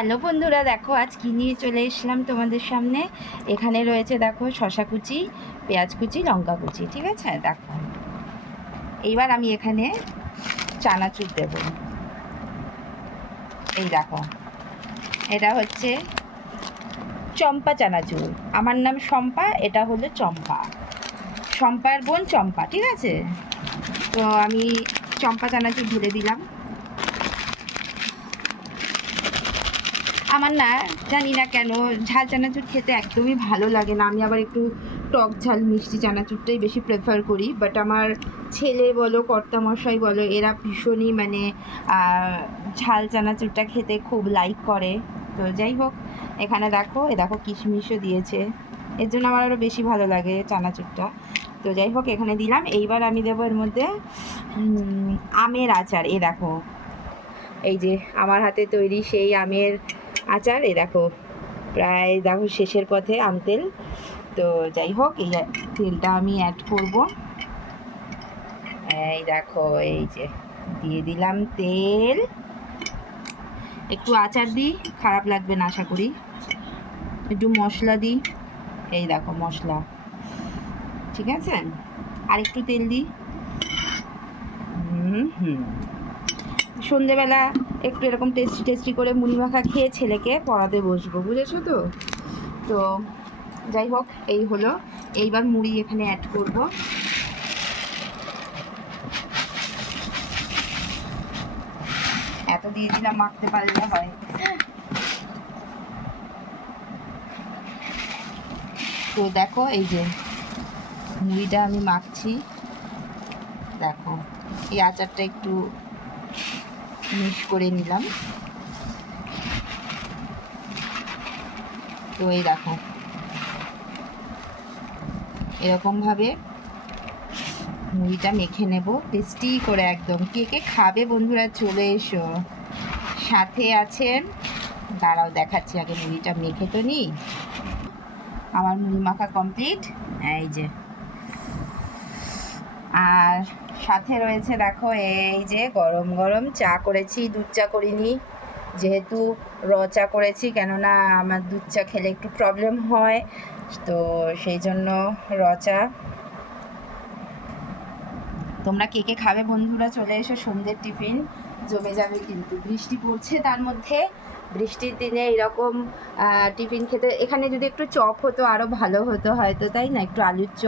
Hello বন্ধুরা, দেখো আজ কী নিয়ে চলে এসলাম তোমাদের সামনে। এখানে রয়েছে দেখো শসা কুচি, পেঁয়াজ কুচি, লঙ্কা কুচি, ঠিক আছে। দেখো এইবার আমি এখানে চানাচুর দেব। এই দেখো, এটা হচ্ছে চম্পা চানাচুর। আমার নাম শম্পা, এটা হলো চম্পা, শম্পার বোন চম্পা, ঠিক আছে। তো আমি চম্পা চানাচুর ঢেলে দিলাম। আমার না জানি না কেন ঝাল চানাচুর খেতে একদমই ভালো লাগে না। আমি আবার একটু টক ঝাল মিষ্টি চানাচুরটাই বেশি প্রেফার করি। বাট আমার ছেলে বলো, কর্তামশাই বলো, এরা ভীষণই মানে ঝাল চানাচুরটা খেতে খুব লাইক করে। তো যাই হোক, এখানে দেখো দেখো কিশমিশও দিয়েছে, এর জন্য আমার আরও বেশি ভালো লাগে চানাচুরটা। তো যাই হোক, এখানে দিলাম। এইবার আমি দেবো এর মধ্যে আমের আচার। এ দেখো, এই যে আমার হাতে তৈরি সেই আমের আচার। এই দেখো, প্রায় দেখো শেষের পথে আম তেল। তো যাই হোক, এই তেলটা আমি অ্যাড করব। এই দেখো, এই যে দিয়ে দিলাম তেল। একটু আচার দিই, খারাপ লাগবে না আশা করি। একটু মশলা দিই, এই দেখো মশলা, ঠিক আছে। আর একটু তেল দিই। সন্ধেবেলা একটু এরকম টেস্টি টেস্টি করে মুড়ি মাখা খেয়ে ছেলেকে পড়াতে বসবো, বুঝেছো তো। তো যাই হোক, এই হলো। এইবার মুড়ি এখানে অ্যাড করব। এত দিয়ে দিলাম, মাখতে পারলে হয়। তো দেখো, এই যে মুড়িটা আমি মাখছি। দেখো, এই আচারটা একটু মিক্স করে নিলাম। তো এই দেখো, এরকমভাবে মুড়িটা মেখে নেব টেস্টি করে একদম। কে কে খাবে বন্ধুরা চলে এসো, সাথে আছেন। দাঁড়াও দেখাচ্ছি, আগে মুড়িটা মেখে তো নিই। আমার মুড়ি মাখা কমপ্লিট, এই যে। আর সাথে রয়েছে দেখো, এই যে গরম গরম চা করেছি, দুধ চা করিনি, যেহেতু র চা করেছি, কেননা আমার দুধ চা খেলে একটু প্রবলেম হয়, তো সেই জন্য র চা। তোমরা কে কে খাবে বন্ধুরা চলে এসো, সন্ধ্যের টিফিন জমে যাবে। কিন্তু বৃষ্টি পড়ছে, তার মধ্যে বৃষ্টির দিনে এরকম টিফিন খেতে। এখানে যদি একটু চপ হতো আরও ভালো হতো হয়তো, তাই না, একটু আলুর চপ।